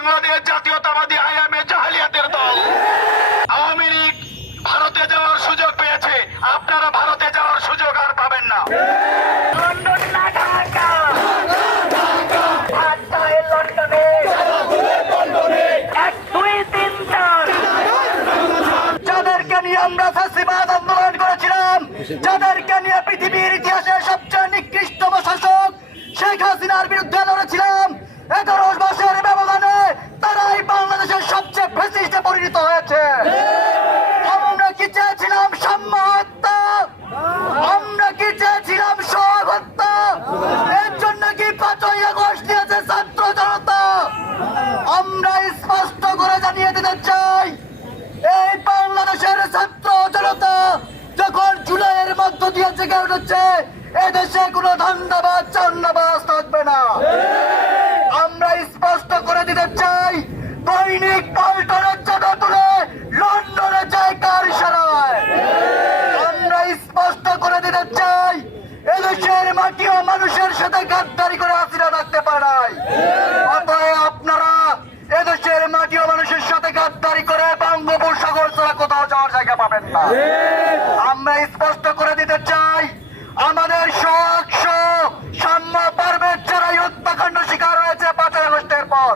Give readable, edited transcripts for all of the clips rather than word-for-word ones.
বাংলাদেশ জাতীয়তাবাদী আইএমএ জাহেলিয়াতের দল। আওয়ামী লীগ ভারতে যাওয়ার সুযোগ পেয়েছে, আপনারা ভারতে যাওয়ার সুযোগ আর পাবেন না। লন্ডন না ঢাকা, ঢাকায় লন্ডনে, এক দুই তিন চার। যাদেরকে নিয়ে আমরা ফ্যাসিবাদ আন্দোলন করেছিলাম, যাদেরকে নিয়ে পৃথিবীর ইতিহাসে সবচেয়ে নিকৃষ্টতম শাসক শেখ হাসিনার বিরুদ্ধে লড়েছিলাম, 11 বছরের ব্যবধানে তারাই বাংলাদেশের সবচেয়ে ফ্যাসিস্টে পরিণত হয়েছে। আমরা কি চেয়েছিলাম সাম্য হত্যা? আমরা কি চেয়েছিলাম সোহাগ হত্যা? এর জন্য কি 5ই আগস্ট দিয়েছে ছাত্র জনতা? আমরা স্পষ্ট করে জানিয়ে দিতে চাই, এই বাংলাদেশের ছাত্র জনতা যখন জুলাইয়ের মধ্য দিয়ে জেগে উঠেছে, এদেশে কোনো ধান্দাবাজ চান্দাবাজ থাকবে না। আমরা স্পষ্ট করে দিতে চাই, দৈনিক পল্টনের চাঁদা তুলে লন্ডনে যায় কার ইশারায়? আমরা স্পষ্ট করে দিতে চাই, এদেশের মাটি ও মানুষের সাথে গাদ্দারি করে হাসিনা থাকতে পারে নাই। অতএব আপনারা এদেশের মাটি ও মানুষের সাথে গাদ্দারি করে বঙ্গোপসাগর ছাড়া কোথাও যাওয়ার জায়গা পাবেন না। আমরা স্পষ্ট করে দিতে চাই, আমাদের সাম্য পারবে যারাই হত্যাকাণ্ড শিকার হয়েছে 5ই আগস্টের পর,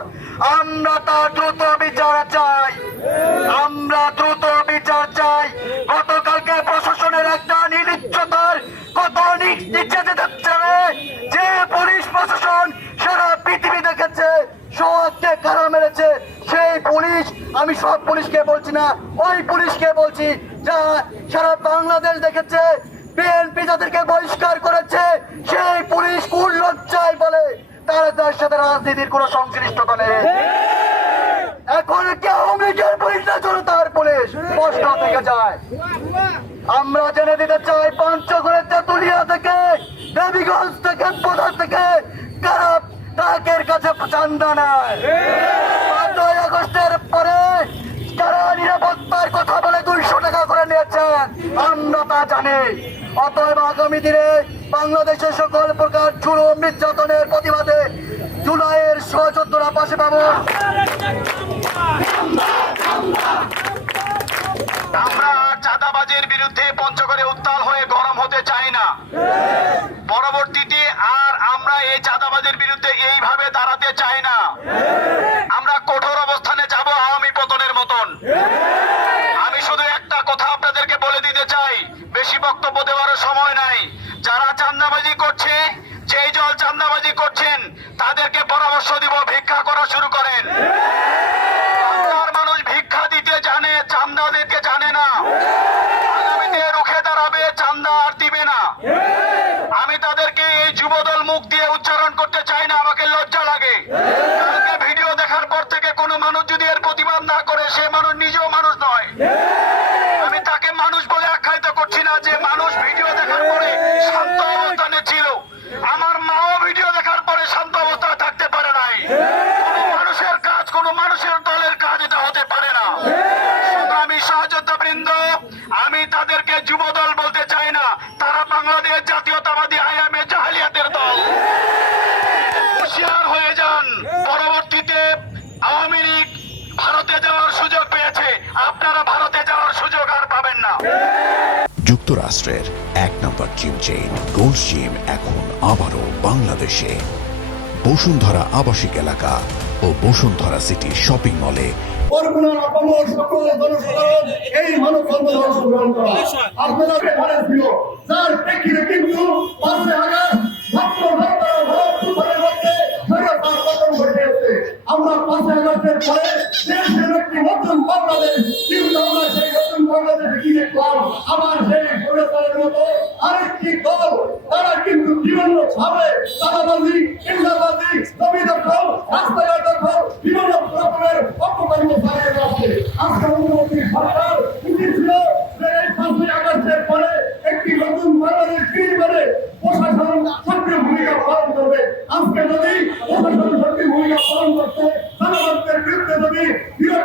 আমরা তার দ্রুত বিচার চাই। আমরা দ্রুত বিচার চাই। গতকালকে প্রশাসনের একটা নির্লজ্জতার কত নিচে যেতে চায়, যে পুলিশ প্রশাসন সারা পৃথিবী দেখেছে সোহাগকে কারা মেরেছে, সেই পুলিশ, আমি সব পুলিশকে বলছি না, ওই পুলিশকে বলছি যা সারা বাংলাদেশ দেখেছে, বিএনপি যাদেরকে বহিষ্কার করেছে সেই পুলিশ কোন লজ্জায় বলে তার সাথে রাজনীতির কোন সংশ্লিষ্টতা নেই। এখন কি আওয়ামী লীগের পুলিশ না জনতার পুলিশ? স্পষ্ট থেকে যায়। আমরা জেনে দিতে চাই, পঞ্চগড়ের তেতুলিয়া থেকে, দেবীগঞ্জ থেকে, প্রধান থেকে কারা তাকের কাছে চান্দা নেয়। 5ই আগস্টের পরে যারা নিরাপত্তার কথা বলে 200 টাকা করে নিয়েছেন, আমরা তা জানি। অতএব আগামী দিনে বাংলাদেশের সকল প্রকার জুলুম নির্যাতনের প্রতিবাদে জুলাইয়ের সহযোদ্ধারা পাশে পাবো। আমরা চাঁদাবাজের বিরুদ্ধে পঞ্চগড়ে উত্তাল হয়ে গরম হতে চাই না। পরবর্তীতে আর আমরা এই চাঁদাবাজের বিরুদ্ধে এইভাবে দাঁড়াতে চাই না। আমরা কঠোর অবস্থানে যাব আওয়ামী পতনের মতন। আমি শুধু একটা কথা আপনাদেরকে বলে দিতে চাই, বেশি বক্তব্য দেওয়ার সময় নাই। যারা চাঁদাবাজি করছে, যেই দল চাঁদাবাজি করছেন, তাদেরকে পরামর্শ দিব, ভিক্ষা করা শুরু করেন। বাংলার মানুষ ভিক্ষা দিতে জানে, চাঁদা দিতে জানে না। আগামীতে রুখে দাঁড়াবে, চাঁদা আর দিবে না। আমি তাদেরকে এই যুবদল মুখ দিয়ে উচ্চারণ করতে চাই না, আমাকে লজ্জা লাগে। কালকে ভিডিও দেখার পর থেকে কোনো মানুষ যদি এর প্রতিবাদ না করে, সে মানুষ নিজেও মানুষ নয়। আমি তাকে মানুষ বলে আখ্যায়িত করছি না, যে মানুষ ভিডিও দেখার পরে শান্ত অবস্থানে ছিল। আমার মাও ভিডিও দেখার পরে শান্ত অবস্থায় থাকতে পারে নাই। কোনো মানুষের কাজ, কোনো মানুষের দলের কাজ এটা হতে পারে না। আমি সহযোদ্ধা বৃন্দ, আমি তাদেরকে যুবদল বলতে চাই না, তারা বাংলাদেশ জাতীয়তাবাদী আইএমএ জাহেলিয়াতের দল। হুঁশিয়ার হয়ে যান, পরবর্তীতে আওয়ামী লীগ ভারতে যাওয়ার সুযোগ পেয়েছে, আপনারা ভারতে যাওয়ার সুযোগ আর পাবেন না। যুক্তরাষ্ট্রের 1 নম্বর জিম চেইন গোল্ড জিম এখন আবারও বাংলাদেশে। বসুন্ধরা আবাসিক এলাকা ও বসুন্ধরা সিটি শপিং মলে বরগুনার আপামর সকল জনসাধারণ এই মানববন্ধনে অংশগ্রহণ করা আপনাদের প্রেফারেন্স ছিল, যার প্রেক্ষিতে কিন্তু 5 আগস্ট ছাত্র জনতার ভারতের মধ্যে সরকার পতন ঘটেছে। আমরা 5 আগস্টের পরে দেশের একটি নতুন বাংলাদেশ, কিন্তু আমরা সেই নতুন বাংলাদেশে কি দেখলাম? আবার সেই সরকারের মতো আরেকটি দল, তারা কিন্তু বিভিন্ন ভাবে চাঁদাবাজি, ইন্দাবাজি, জমি দখল, রাস্তাঘাট দখল, বিভিন্ন রকমের অপকর্ম চালিয়ে যাচ্ছে। আজকে অনুমতি সরকার উচিত ছিল যে এই 5ই আগস্টের পরে একটি নতুন বাংলাদেশ তৈরি করে প্রশাসন সক্রিয় ভূমিকা পালন করবে। আজকে যদি প্রশাসন সক্রিয় ভূমিকা পালন করতে জনগণের বিরুদ্ধে যদি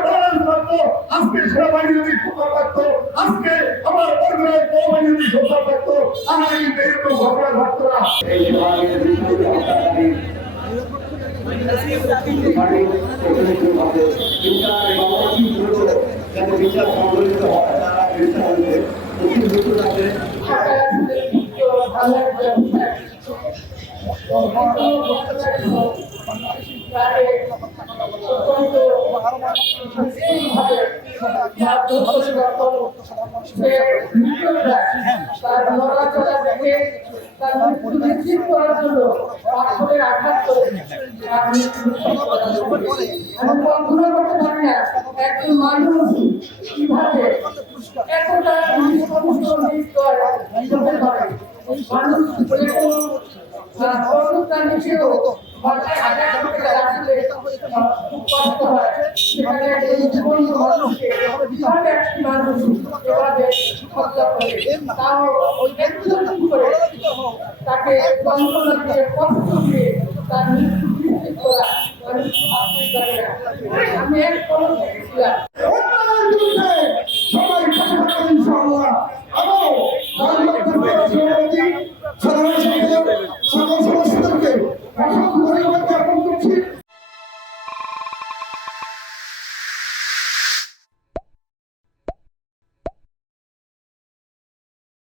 টলারেন্স থাকতো, আজকে সেনাবাহিনী যদি সুন্দর থাকতো, আজকে আমার বরগুনার কৌবাহিনী যদি সুন্দর থাকতো, আমার কিন্তু এরকম ঘটনা ঘটতো না। এই যাতে বিচার সংগঠিত হয় তারা বিচার হচ্ছে একজন মানুষ কিভাবে এতটা মানুষ তাকে যন্ত্রণা দিয়ে কষ্ট দিয়ে তার মৃত্যু নিশ্চিত করা মানুষ ভাবতে পারে না। আমি এক কলম দেখেছিলাম সবাই ইনশাআল্লাহ